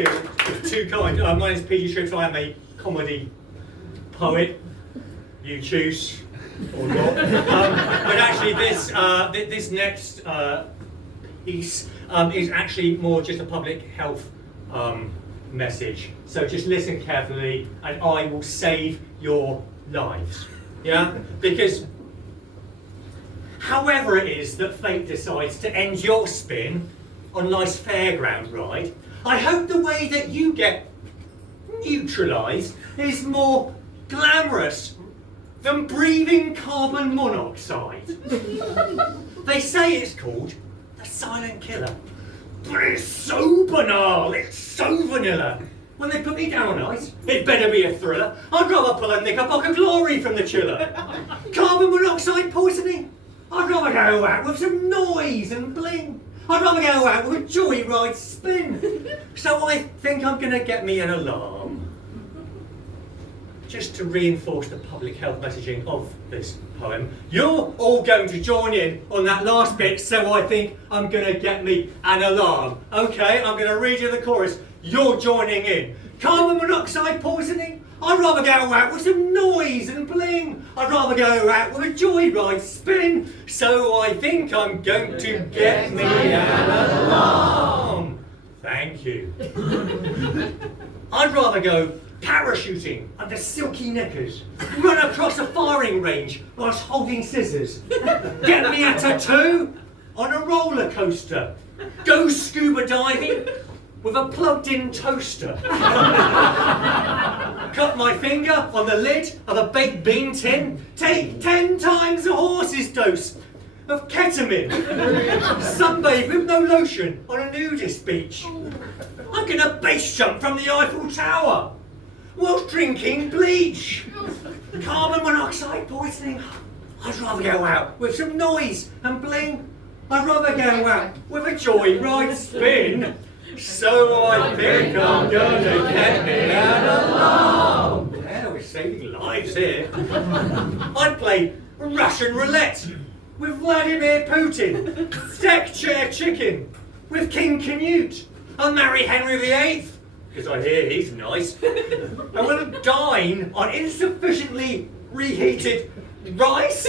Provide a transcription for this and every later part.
you. It's too kind. My name is PG Strips. I am a comedy poet. You choose or not. But actually, this next piece is actually more just a public health message. So just listen carefully, and I will save your lives. Yeah, because however it is that fate decides to end your spin on life's fairground ride, I hope the way that you get neutralised is more glamorous than breathing carbon monoxide. They say it's called the silent killer, but it's so banal, it's so vanilla. When they put me down on ice, it better be a thriller. I'd rather pull a knickerbocker glory from the chiller. Carbon monoxide poisoning? I'd rather go out with some noise and bling. I'd rather go out with a joyride spin. So I think I'm going to get me an alarm. Just to reinforce the public health messaging of this poem, you're all going to join in on that last bit, so I think I'm going to get me an alarm. Okay, I'm going to read you the chorus. You're joining in. Carbon monoxide poisoning? I'd rather go out with some noise and bling. I'd rather go out with a joyride spin. So I think I'm going to get me an alarm. Thank you. I'd rather go parachuting under silky knickers, run across a firing range whilst holding scissors, get me a tattoo on a roller coaster, go scuba diving with a plugged-in toaster, cut my finger on the lid of a baked bean tin, take 10 times a horse's dose of ketamine, sunbathe with no lotion on a nudist beach. I'm gonna base jump from the Eiffel Tower whilst drinking bleach. Carbon monoxide poisoning? I'd rather go out with some noise and bling. I'd rather go out with a joyride spin. So I think I'm gonna get me an alarm. Yeah, we're saving lives here. I'd play Russian roulette with Vladimir Putin, deck chair chicken with King Canute. I'll marry Henry VIII, because I hear he's nice. I will dine on insufficiently reheated rice.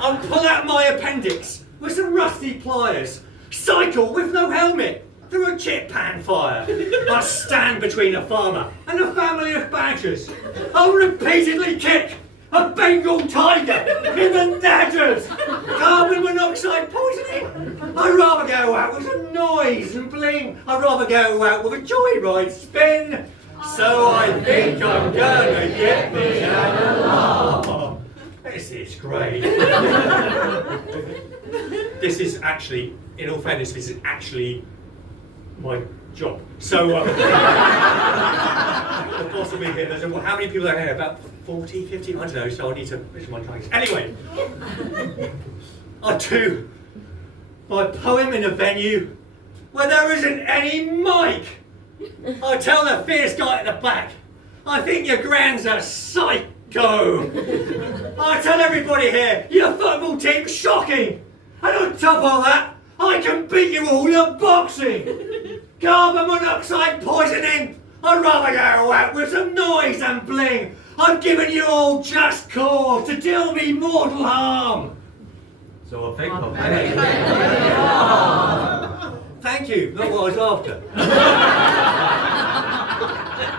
I'll pull out my appendix with some rusty pliers. Cycle with no helmet through a chip pan fire. I'll stand between a farmer and a family of badgers. I'll repeatedly kick a Bengal tiger in the nadders. Carbon monoxide poisoning? I'd rather go out with some noise and bling. I'd rather go out with a joyride spin. So I think I'm gonna get me an alarm. This is great. This is actually, in all fairness, this is actually my job. So, the boss will be here. Well, how many people are here? About 40, 50? I don't know, so I need to measure my targets. Anyway, I do my poem in a venue where there isn't any mic. I tell the fierce guy at the back, I think your grand's a psycho. I tell everybody here, your football team's shocking. And on top of that, I can beat you all at boxing. Carbon monoxide poisoning? I'd rather go out with some noise and bling. I've given you all just cause to deal me mortal harm. So I think I'll pay. Thank you, not what I was after.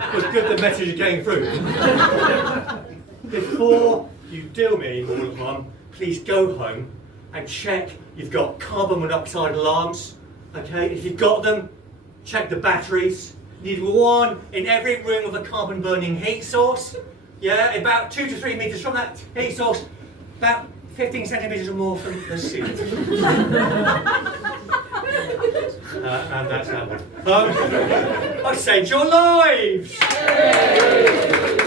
It was good the message is getting through. Before you deal me any mortal harm, please go home and check you've got carbon monoxide alarms. Okay, if you've got them, check the batteries. You need one in every room with a carbon burning heat source. Yeah, about 2 to 3 meters from that heat source, about 15 centimeters or more from the sea. And that's that one. I saved your lives! Yay!